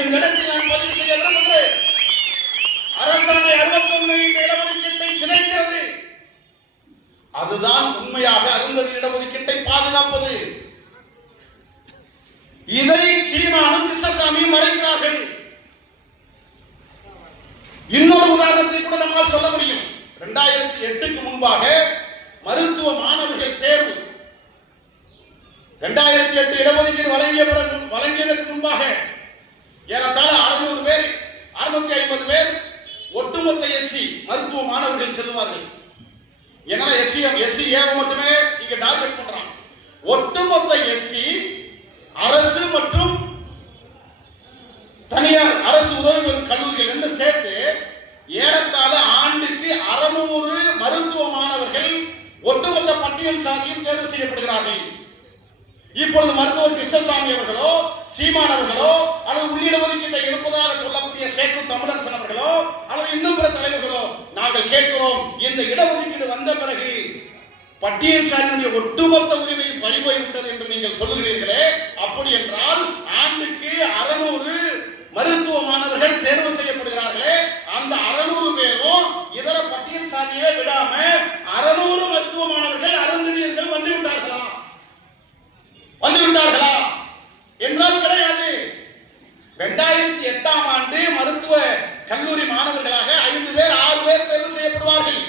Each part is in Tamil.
என்பதை நான் பதிவு செய்ய விரும்புகிறேன் அரசாணை அறுபத்தொன்னு இந்த இடஒதுக்கீட்டை சிதைக்கிறது. அதுதான் உண்மையாக அருந்ததி இடஒதுக்கீட்டை பாதுகாப்பது. இதை சீமானும் கிருஷ்ணசாமியும் மறைக்கிறார்கள். இன்னொரு உதாரணத்தை கூட நம்மால் சொல்ல முடியும். இரண்டாயிரத்தி எட்டுக்கு முன்பாக மருத்துவ மாணவர்கள் தேர்வு. இரண்டாயிரத்தி எட்டு இடஒதுக்கீடு வழங்கிய வழங்கியதற்கு முன்பாக ஏறத்தாழ அறுநூறு பேர் அறுநூத்தி ஐம்பது பேர் ஒட்டுமொத்த எஸ்சி மருத்துவ மாணவர்கள் செல்வார்கள் என்னால எஸ்சி ஏவ மட்டுமே இங்க டார்கெட் பண்றாங்க? ஒட்டுமொத்த எஸ்சி அரசு மற்றும் தனியார் அரசு உதவி பெறும் கல்லூரிகள் என்று சேர்த்து ஏறத்தாழ ஆண்டுக்கு அறுநூறு மருத்துவ மாணவர்கள் ஒட்டுமொத்த பட்டியல் சாதியும் தேர்வு செய்யப்படுகிறார்கள். இப்பொழுது மருத்துவர் கிருஷ்ணசாமி அவர்களோ சீமானவர்களோ அல்லது உள்ளிட ஒதுக்கீட்டை இருப்பதாக சொல்லக்கூடிய சேக்கு தமிழரசன் அவர்களோ அல்லது இன்னும் பிற தலைவர்களோ நாங்கள் கேட்கிறோம் இந்த இடஒதுக்கீடு வந்த பிறகு பட்டியல் சாதியினுடைய ஒட்டுமொத்த உரிமை பறிபோய் விட்டது என்று நீங்கள் சொல்லுகிறீர்களே அப்படி என்றால் ஆண்டுக்கு அறுநூறு மருத்துவ மாணவர்கள் தேர்வு செய்யப்படுகிறார்களே அந்த அறுநூறு பேரும் இதர பட்டியல் சாதியை விடாம அறுநூறு மருத்துவ மாணவர்கள் அருந்ததியர்கள் வந்துவிட்டார்கள் விட்டார்களா வந்து விட்டார்களா என்றால் கிடையாது இரண்டாயிரத்தி எட்டாம் ஆண்டு மருத்துவ கல்லூரி மாணவர்களாக ஐந்து பேர் ஆறு பேர் தேர்வு செய்யப்படுவார்கள்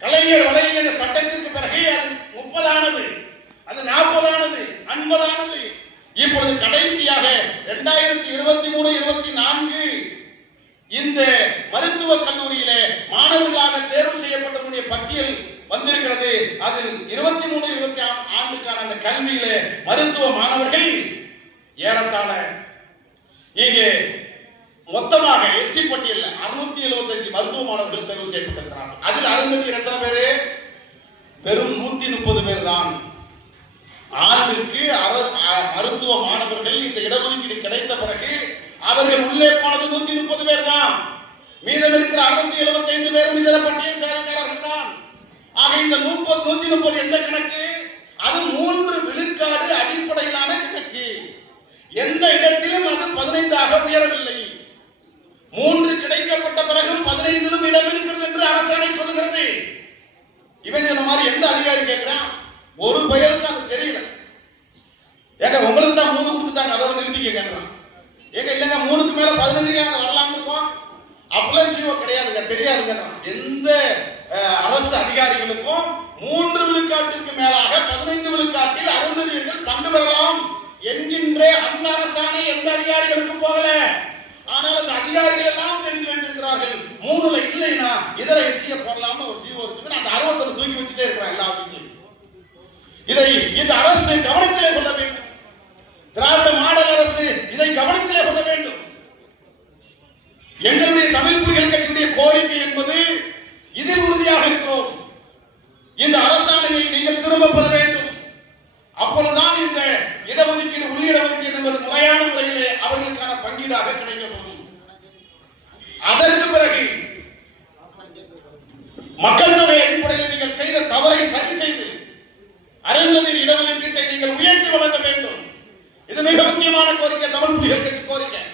கலைஞர் வழங்கிய இந்த சட்டத்திற்கு பிறகு அது முப்பதானது அது நாற்பதானது ஐம்பதானது இப்பொழுது கடைசியாக இரண்டாயிரத்தி இருபத்தி மூணு இருபத்தி நான்கு இந்த மருத்துவ கல்லூரியிலே மாணவர்களாக தேர்வு செய்யப்பட்டவருடைய பட்டியல் வந்திருக்கிறது அதில் இருபத்தி மூணு இருபத்தி ஆண்டுக்கான அந்த கல்வியிலே மருத்துவ மாணவர்கள் ஏறத்தாழ இங்கே மொத்தமாக எஸ்சி பட்டியல் அறுநூத்தி எழுபத்தஞ்சு மருத்துவ மாணவர்கள் தேர்வு செய்யப்பட்டிருக்கிறார்கள். அதில் அறுபத்தி இரண்டாம் பேரு வெறும் நூத்தி முப்பது பேர் தான். ஆண்டுக்கு மருத்துவ மாணவர்கள் இந்த இடஒதுக்கீடு கிடைத்த பிறகு அவர்கள் உள்ளே போனது நூத்தி முப்பது பேர் தான். மீதம் இருக்கிற அறுநூத்தி எழுபத்தி ஐந்து பேரும் இதர பட்டியல் சாதிக்காரர்கள் இந்த முப்பது நூத்தி முப்பது எந்த கணக்கு? அது மூன்று விழுக்காடு அடிப்படையிலான கணக்கு. எந்த இடத்திலும் அது பதினைந்தாக உயரவில்லை. மூன்று கிடைக்கப்பட்ட பிறகு பதினைந்திலும் இடம் இருக்கிறது என்று அரசாணை சொல்லுகிறது. இவன் சொன்ன மாதிரி எந்த அதிகாரி கேட்கிறான் ஒரு பயனுக்கு அது தெரியல. ஏங்க உங்களுக்கு தான் மூணு கொடுத்துட்டாங்க. அதோட நிறுத்திக்க கேட்கிறான். ஏங்க இல்லைங்க மூணுக்கு மேல பதினஞ்சு அங்க வரலாம்னு இருக்கோம்? அப்பெல்லாம் ஜீவோ கிடையாதுங்க தெரியாதுங்க எந்த அரசு அதிகாரிகளுக்கும் மூன்று விழுக்காட்டிற்கு மேலாக பதினைந்து விழுக்காட்டில் அருந்ததியர்கள் பங்கு பெறலாம் என்கின்ற அந்த அரசாணை எந்த அதிகாரிகளுக்கும் போகல? ஆனால் அந்த அதிகாரிகள் எல்லாம் தெரிந்து வைத்திருக்கிறார்கள் மூணுல இல்லைன்னா இதர எஸ்சிய போடலாம ஒரு ஜீவோ இருக்குது. அந்த அறுபத்தொன்று தூக்கி வச்சுட்டே இருக்கிறாங்க எல்லா ஆபீஸும் இதை இந்த அரசு கவனத்திலே கொள்ள வேண்டும். திராவிட மாடல் அரசு இதை கவனத்திலே கொள்ள வேண்டும். எங்களுடைய தமிழ் புலிகள் கட்சியுடைய கோரிக்கை என்பது இதில் உறுதியாக இருக்கிறோம் இந்த அரசாணையை நீங்கள் திரும்ப பெற வேண்டும் அப்பொழுதுதான் இந்த இடஒதுக்கீடு உள்ளிடஒதுக்கீடு என்பது முறையான முறையிலே அவர்களுக்கான பங்கீடாக கிடைக்கப்படும் அதற்கு பிறகு மக்கள் தொகை அடிப்படையில் நீங்கள் செய்த தவறை சரி செய்து அருந்ததின் இடஒதுக்கீட்டை நீங்கள் உயர்த்தி வழங்க வேண்டும் இது மிக முக்கியமான கோரிக்கை தமிழ் புலிகள் கட்சி கோரிக்கை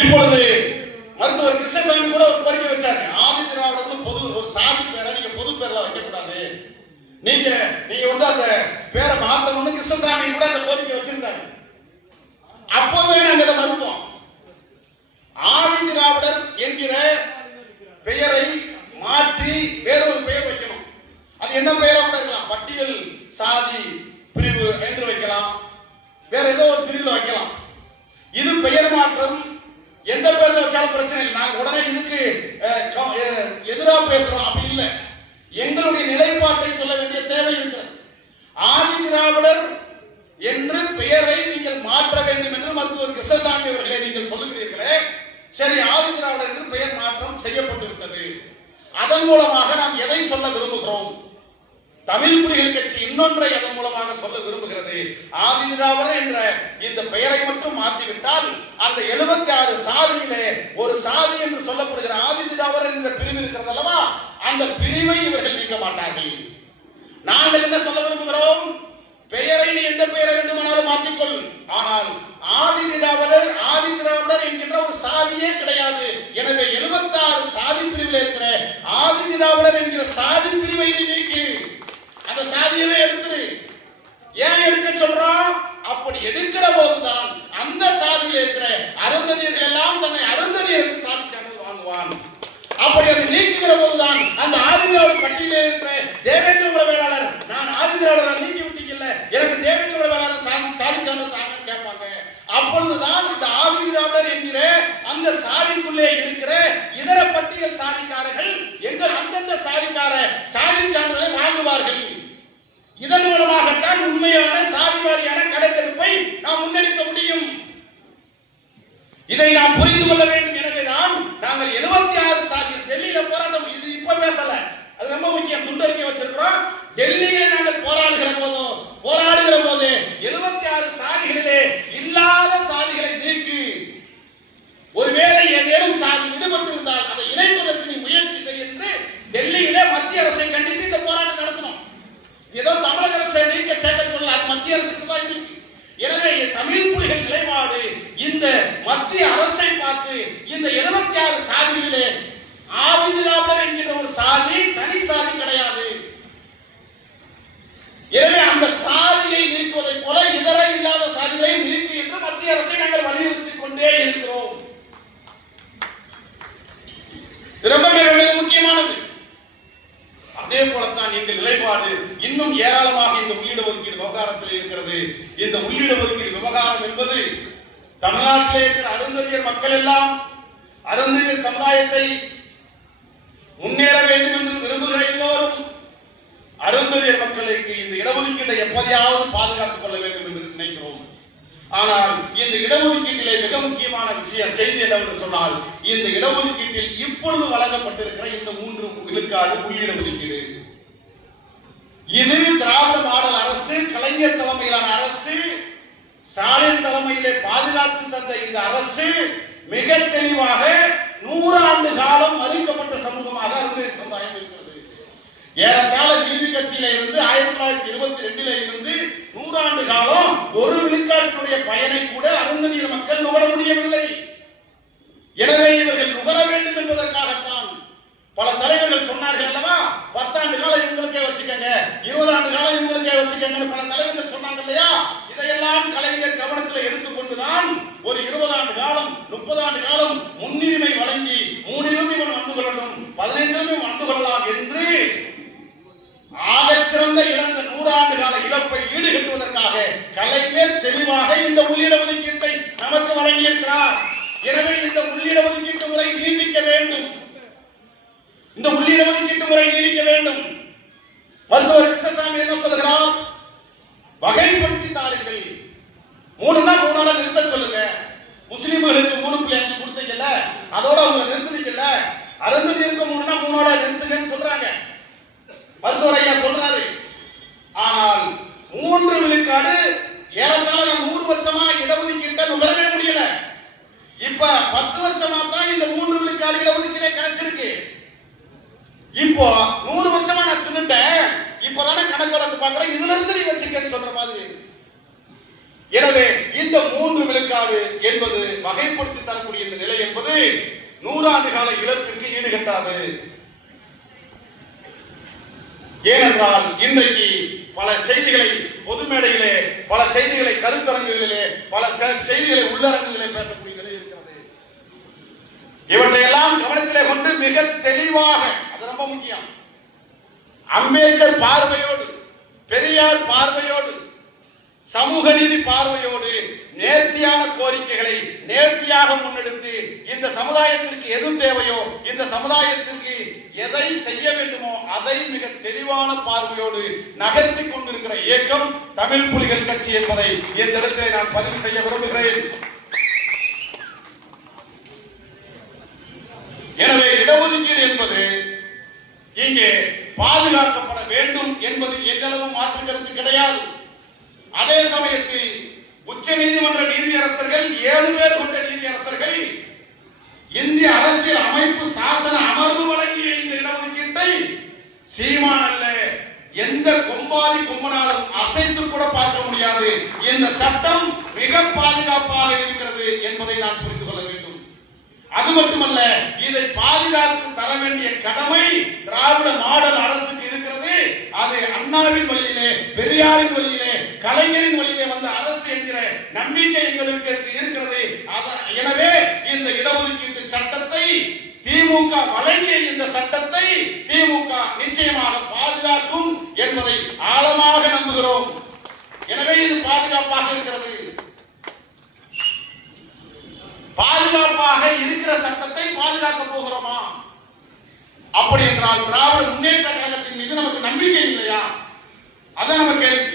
இப்பொழுது மருத்துவர் கிருஷ்ணசாமி கூட ஒரு கோரிக்கை வச்சாரு. ஆதி திராவிடம்னு பொது ஒரு சாதி பேரை நீங்க பொது பேர்ல வைக்கக்கூடாது. நீங்க நீங்க வந்து அந்த பேரை மாத்தணும்னு கிருஷ்ணசாமி கூட அந்த கோரிக்கை வச்சிருந்தாங்க அப்போதே நாங்க இதை மறுப்போம் ஆதி திராவிடர் என்கிற பெயரை மாற்றி வேறொரு பெயர் வைக்கணும். அது என்ன பெயரா கூட இருக்கலாம். பட்டியல் சாதி பிரிவு என்று வைக்கலாம். வேற ஏதோ ஒரு பிரிவில் வைக்கலாம். நாங்க உடனே இதுக்கு எதிராக எதிரா பேசுறோம். அப்படி இல்லை. எங்களுடைய நிலைப்பாட்டை சொல்ல வேண்டிய தேவை இருக்கிறது ஆதி திராவிடர் என்று பெயரை நீங்கள் மாற்ற வேண்டும் என்று மருத்துவர் கிருஷ்ணசாமி அவர்களை நீங்கள் சொல்லுகிறீர்களே. சரி ஆதி திராவிடர் என்று பெயர் மாற்றம் செய்யப்பட்டுவிட்டது. அதன் மூலமாக நாம் எதை சொல்ல விரும்புகிறோம்? தமிழ் புலிகள் கட்சி இன்னொன்றை அதன் மூலமாக சொல்ல விரும்புகிறேன் ஆதி திராவிடர் என்ற இந்த பெயரை மட்டும் மாற்றிவிட்டால் அந்த எழுபத்தி ஆறு சாதியிலே ஒரு சாதி என்று சொல்லப்படுகிற ஆதிதிராவிடர் என்ற பிரிவு இருக்கிறது அல்லவா? அந்த பிரிவை இவர்கள் நீக்க மாட்டார்கள். நாங்கள் என்ன சொல்ல விரும்புகிறோம்? பெயரை நீ எந்த பெயரை வேண்டுமானாலும் மாற்றிக்கொள். ஆனால் ஆதி திராவிடர் ஆதி திராவிடர் என்கின்ற ஒரு சாதியே கிடையாது. எனவே 76 சாதி பிரிவில் இருக்கிற ஆதி திராவிடர் என்கிற சாதி பிரிவை நீக்கி அந்த சாதியவே எடுத்துரு ஏன் எடுக்க சொல்றோம் அப்படி எடுக்கிற போதுதான் அந்த சாதியில் இருக்கிற அருந்ததியர்கள் எல்லாம் தன்னை அருந்ததியர் என்று சாதி சான்றிதழ் வாங்குவான் அப்படி அதை நீக்குகிற போதுதான் அந்த ஆதிதிராவிட பட்டியலில் இருக்கிற தேவேந்திர குல வேளாளர் நான் ஆதிதிராவிடரை நீக்கி விட்டீங்கல்ல எனக்கு தேவேந்திர குல வேளாளர் சாதி சாதி சான்று தாங்கன்னு கேட்பாங்க அப்பொழுதுதான் இந்த ஆதிதிராவிடர் என்கிற அந்த சாதிக்குள்ளே இருக்கிற இதர பட்டியல் சாதிக்காரர்கள் எங்கள் அந்தந்த சாதிக்கார சாதி சான்றிதழை வாங்குவார்கள் இதன் மூலமாகத்தான் உண்மையான சாதி வாரியான கணக்கெடுப்பை நாம் முன்னெடுக்க முடியும் இதை நாம் புரிந்து கொள்ள வேண்டும் எனவேதான் நாங்கள் 76 ஆறு சாதி டெல்லியில போராட்டம் இது இப்ப பேசல அது ரொம்ப முக்கியம் துண்டறிக்கை வச்சிருக்கிறோம் டெல்லியில நாங்கள் போராடுகிற போதும் போராடுகிற போது 76 ஆறு சாதிகளிலே இல்லாத சாதிகளை நீக்கி ஒருவேளை ஏதேனும் சாதி விடுபட்டு இருந்தால் அதை இணைப்பதற்கு நீ முயற்சி செய் என்று டெல்லியிலே மத்திய அரசை கண்டித்து இந்த போராட்டம் நடத்தணும் ஏதோ தமிழக அரசை நீக்க சேர்க்க சொல்ல அது மத்திய அரசுக்கு தான் இருக்கு எனவே தமிழ் புலிகள் நிலைப்பாடு இந்த மத்திய அரசை பார்த்து இந்த 76 ஆறு சாதிகளிலே ஆதிதிராவிடர் என்கிற ஒரு சாதி தனி சாதி கிடையாது எனவே அந்த சாதியை நீக்குவதைப் போல இதர இல்லாத சாதிகளை நீக்கு என்று மத்திய அரசை நாங்கள் வலியுறுத்திக் கொண்டே இருக்கிறோம் இது ரொம்ப மிக மிக முக்கியமானது. அதே போலத்தான் இந்த நிலைப்பாடு இன்னும் ஏராளமாக இந்த உள்ளிட ஒதுக்கீடு விவகாரத்தில் இருக்கிறது. இந்த உள்ளிட ஒதுக்கீடு விவகாரம் என்பது தமிழ்நாட்டில் இருக்கிற அருந்ததியர் மக்கள் எல்லாம் அருந்ததியர் சமுதாயத்தை முன்னேற வேண்டும் என்று விரும்புகிற எல்லோரும் அருந்ததியர் மக்களுக்கு இந்த இடஒதுக்கீட்டை எப்போதையாவது பாதுகாத்துக் கொள்ள வேண்டும் என்று நினைக்கிறோம். ஆனால் இந்த இடஒதுக்கீட்டிலே மிக முக்கியமான விஷயம் செய்தி என்னவென்று சொன்னால் இந்த இடஒதுக்கீட்டில் இப்பொழுது வழங்கப்பட்டிருக்கிற இந்த மூன்று விழுக்காடு உள்ளிட ஒதுக்கீடு இது திராவிட மாடல் அரசு கலைஞர் தலைமையிலான அரசு ஸ்டாலின் தலைமையிலே பாதுகாத்து தந்த இந்த அரசு மிக தெளிவாக நூறாண்டு காலம் மறுக்கப்பட்ட சமூகமாக அருந்ததி சமுதாயம் இருக்கிறது. ஏறத்தாழ நீதி கட்சியில இருந்து ஆயிரத்தி தொள்ளாயிரத்தி இருபத்தி ரெண்டுல இருந்து நூறாண்டு காலம் ஒரு விழுக்காட்டினுடைய பயனை கூட அருந்ததியர் மக்கள் நுகர முடியவில்லை எனவே இவர்கள் நுகர வேண்டும் என்பதற்காகத்தான் பல தலைவர்கள் சொன்னார்கள் அல்லவா பத்தாண்டு காலம் இவங்களுக்கே வச்சுக்கங்க இருபது ஆண்டு காலம் இவங்களுக்கே வச்சுக்கங்கன்னு பல தலைவர்கள் சொன்னாங்க இல்லையா இதையெல்லாம் கலைஞர் கவனத்தில் எடுத்துக்கொண்டுதான் ஒரு இருபது ஆண்டு காலம் முப்பது ஆண்டு காலம் முன்னுரிமை வழங்கி மூணிலும் இவன் வந்து கொள்ளணும் பதினைந்திலும் இவன் வந்து கொள்ளலாம் என்று ஆகச் சிறந்த இழந்த நூறாண்டு கால இழப்பை ஈடுகட்டுவதற்காக கலைஞர் தெளிவாக இந்த உள்ளிட ஒதுக்கீட்டை நமக்கு வழங்கியிருக்கிறார். எனவே இந்த உள்ளிட ஒதுக்கீட்டு முறை நீடிக்க வேண்டும். இந்த உள்ளிட ஒதுக்கீட்டு முறை நீடிக்க வேண்டும். மருத்துவர் கிருஷ்ணசாமி என்ன சொல்லுகிறார்? வகைப்படுத்தி தாருங்கள். மூணு மூணுனா மூணால நிறுத்த சொல்லுங்க. முஸ்லிம்களுக்கு மூணு புள்ளி அஞ்சு கொடுத்தீங்கல்ல அதோட அவங்க நிறுத்துனீங்கல்ல அருந்ததியருக்கு மூணுனா மூணோட நிறுத்துங்கன்னு சொல்றாங்க. மருத்துவர் ஐயா சொல்றாரு. ஆனால் மூன்று விழுக்காடு ஏறத்தாழ நான் நூறு வருஷமா இடஒதுக்கீட்டை நுகரவே முடியல. இப்ப பத்து வருஷமா தான் இந்த மூன்று விழுக்காடு இடஒதுக்கீடே கிடைச்சிருக்கு. இப்போ நூறு வருஷமா நான் தின்னுட்டேன். இப்பதானே கணக்கு வழக்கு பாக்குறேன் இதுல இருந்து நீ வச்சுக்கன்னு சொல்ற மாதிரி. எனவே இந்த மூன்று விழுக்காடு என்பது வகைப்படுத்தி தரக்கூடிய இந்த நிலை என்பது நூறாண்டு கால இழப்பிற்கு ஈடுகட்டாது. ஏனென்றால் இன்றைக்கு செய்திகளை பொது மேடையிலே பல செய்திகளை கருத்தரங்குகளிலே பல செ- செய்திகளை உள்ளரங்குகளிலே பேசக்கூடிய நிலை இருக்கிறது. இவற்றை எல்லாம் கவனத்திலே கொண்டு மிக தெளிவாக அது ரொம்ப முக்கியம் அம்பேத்கர் பார்வையோடு பெரியார் பார்வையோடு சமூக நீதி பார்வையோடு நேர்த்தியான கோரிக்கைகளை நேர்த்தியாக முன்னெடுத்து இந்த சமுதாயத்திற்கு எது தேவையோ இந்த சமுதாயத்திற்கு எதை செய்ய வேண்டுமோ அதை மிக தெளிவான பார்வையோடு நகர்த்தி கொண்டிருக்கிற இயக்கம் தமிழ் புலிகள் கட்சி என்பதை இந்த இடத்தை நான் பதிவு செய்ய விரும்புகிறேன். எனவே இடஒதுக்கீடு என்பது இங்கே பாதுகாக்கப்பட வேண்டும் என்பது எந்தளவு மாற்று கருத்து கிடையாது. அதே சமயத்தில் உச்ச நீதிமன்ற நீதியரசர்கள் ஏழு பேர் கொண்ட நீதியரசர்கள் இந்திய அரசியல் அமைப்பு சாசன அமர்வு வழங்கிய இந்த இடஒதுக்கீட்டை சீமான எந்த கொம்பாதி கொம்பனாலும் அசைத்து கூட பார்க்க முடியாது. இந்த சட்டம் மிக பாதுகாப்பாக இருக்கிறது என்பதை நான் புரிந்து கொள்ள வேண்டும். அது மட்டுமல்ல இதை பாதுகாத்து தர வேண்டிய கடமை திராவிட மாடல் அரசுக்கு இருக்கிறது. அது அண்ணாவின் வழியிலே பெரியாரின் வழியிலே கலைஞரின் வழியிலே வந்த அரசு என்கிற நம்பிக்கை எங்களுக்கு இருக்கிறது. எனவே இந்த இடஒதுக்கீட்டு சட்டத்தை திமுக வழங்கிய இந்த சட்டத்தை திமுக நிச்சயமாக என்பதை ஆழமாக நம்புகிறோம். எனவே இது பாதுகாப்பாக இருக்கிறது. பாதுகாப்பாக இருக்கிற சட்டத்தை பாதுகாக்க போகிறோமா? அப்படி என்றால் திராவிட முன்னேற்ற கழகத்தின் மீது நமக்கு நம்பிக்கை இல்லையா? அதான் நம்ம கேள்வி.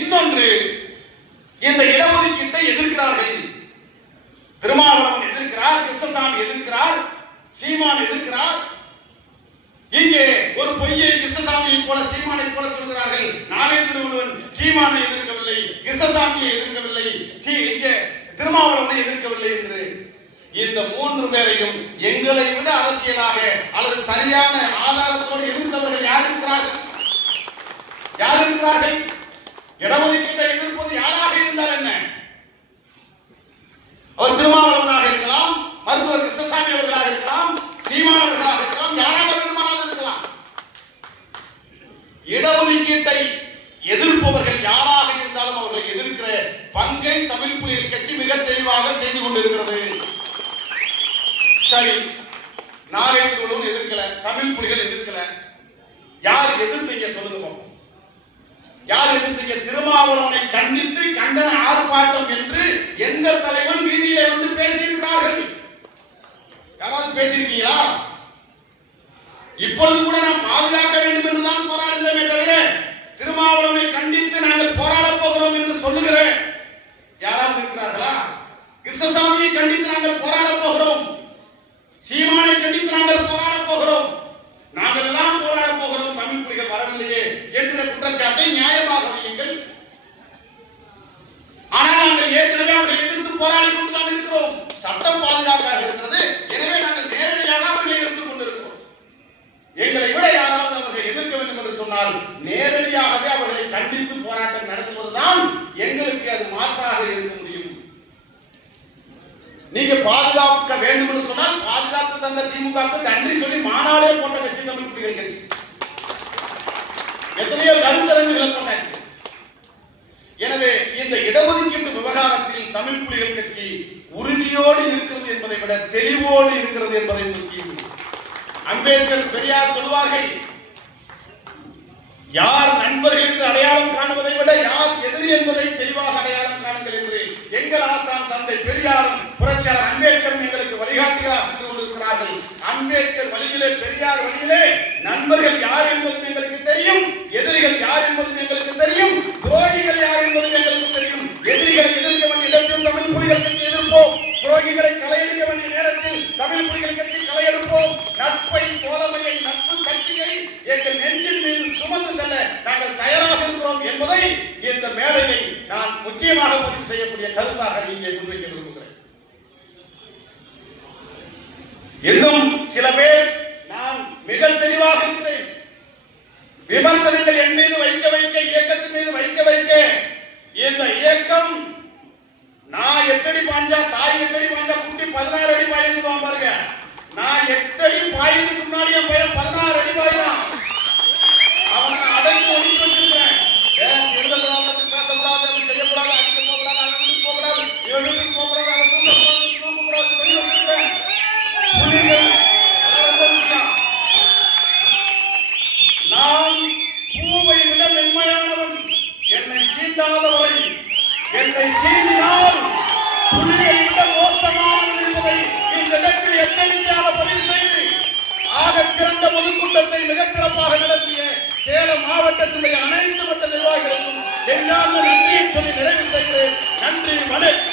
இன்னொன்று இந்த இடஒதுக்கீட்டை எதிர்க்கிறார்கள். திருமாவளவன் எதிர்க்கிறார் கிருஷ்ணசாமி எதிர்க்கிறார் சீமான் எதிர்க்கிறார் இங்கே ஒரு பொய்யை கிருஷ்ணசாமியை போல சீமானை போல சொல்கிறார்கள். நானே திருவள்ளுவன் சீமானை எதிர்க்கவில்லை கிருஷ்ணசாமியை எதிர்க்கவில்லை சி இங்கே திருமாவளவனை எதிர்க்கவில்லை என்று. இந்த மூன்று பேரையும் எங்களை விட அரசியலாக அல்லது சரியான ஆதாரத்தோடு எதிர்த்தவர்கள் யார் இருக்கிறார்கள்? யார் இருக்கிறார்கள்? இடஒதுக்கீட்டை எதிர்ப்பது யாராக இருந்தால் என்ன அவர் திருமாவளவனாக இருக்கலாம் மருத்துவர் கிருஷ்ணசாமி அவர்களாக இருக்கலாம் சீமான் அவர்களாக இருக்கலாம் யாராக வேண்டுமானாலும் இருக்கலாம் இடஒதுக்கீட்டை எதிர்ப்பவர்கள் யாராக இருந்தாலும் அவர்களை எதிர்க்கிற பங்கை தமிழ் புலிகள் கட்சி மிக தெளிவாக செய்து கொண்டிருக்கிறது. சரி நாகேந்திரன் எதிர்க்கல தமிழ் புலிகள் எதிர்க்கல. யார் எதிர்த்தீங்க சொல்லுங்க யார் எதிர்த்தீங்க திருமாவளவனை கண்டித்து கண்டன ஆர்ப்பாட்டம் என்று எந்த தலைவன் வீதியிலே வந்து பேசியிருக்கிறார்கள்? யாராவது பேசியிருக்கீங்களா? இப்பொழுது கூட நாம் பாதுகாக்க வேண்டும் என்றுதான் போராடுகிறோமே தவிர திருமாவளவனை கண்டித்து நாங்கள் போராடப் போகிறோம் என்று சொல்லுகிறேன் யாராவது இருக்கிறார்களா? கிருஷ்ணசாமியை கண்டித்து நாங்கள் போராடப் போகிறோம். சீமானை கண்டித்து நாங்கள் போராடப் போகிறோம். நாங்கள் எல்லாம் போராடப் போகிறோம். தமிழ் புலிகள் வரவில்லையே என்ற குற்றச்சாட்டை நியாயமாக வையுங்கள் ஆனால் நாங்கள் ஏற்கனவே அவர்களை எதிர்த்து போராடி கொண்டுதான் இருக்கிறோம் சட்டம் பாதுகாப்பாக இருக்கிறது எனவே நாங்கள் நேரடியாக அவர்களை எதிர்த்துக் கொண்டிருக்கிறோம் எங்களை விட யாராவது அவர்களை எதிர்க்க வேண்டும் என்று சொன்னால் நேரடியாகவே அவர்களை கண்டித்து போராட்டம் நடத்துவதுதான் எங்களுக்கு அது மாற்றாக இருக்க முடியும் நீங்க பாதுகாக்க வேண்டும் என்று சொன்னால் பாதுகாத்து திமுகவுக்கு நன்றி சொல்லி மாநாடே போட்ட கட்சி தமிழ் புலிகள் கட்சி. எத்தனையோ கருத்தரங்குகளை போட்டாச்சு. எனவே இந்த இடஒதுக்கீட்டு விவகாரத்தில் தமிழ் புலிகள் கட்சி உறுதியோடு இருக்கிறது என்பதை விட தெளிவோடு இருக்கிறது என்பதை முக்கியம் அம்பேத்கர் பெரியார் சொல்வார்கள் யார் நண்பர்கள் என்று அடையாளம் காணுவதை விட யார் எதிரி என்பதை தெளிவாக அடையாளம் காணுங்கள் என்று எங்கள் ஆசான் தந்தை பெரியாரும் புரட்சியாளர் அம்பேத்கர் எங்களுக்கு வழிகாட்டுகிறார். என்று அம்பேத்கர் வழியிலே பெரியார் வழியிலே நண்பர்கள் யார் என்பது எங்களுக்கு தெரியும் எதிரிகள் யார் என்பது எங்களுக்கு தெரியும் துரோகிகள் யார் என்பது எங்களுக்கு தெரியும் எதிரிகளை எதிர்க்க வேண்டிய இடத்தில் தமிழ் புலிகள் கட்சி எதிர்ப்போம் துரோகிகளை களையெடுக்க வேண்டிய நேரத்தில் தமிழ் புலிகள் கட்சி களையெடுப்போம் நட்பை தோழமையை நட்பு சக்தியை எங்கள் நெஞ்சின் மீது சுமந்து செல்ல நாங்கள் தயாராக இருக்கிறோம் என்பதை இந்த மேடையை நான் முக்கியமாக பதிவு செய்யக்கூடிய கருத்தாக இங்கே முன்வைக்க விரும்புகிறேன் இன்னும் சில பேர் நான் மிக தெளிவாக மாவட்டத்தினுடைய அனைத்து மட்ட நிர்வாகிகளுக்கும் எல்லாம் நன்றியை சொல்லி நிறைவு செய்கிறேன். நன்றி வணக்கம்.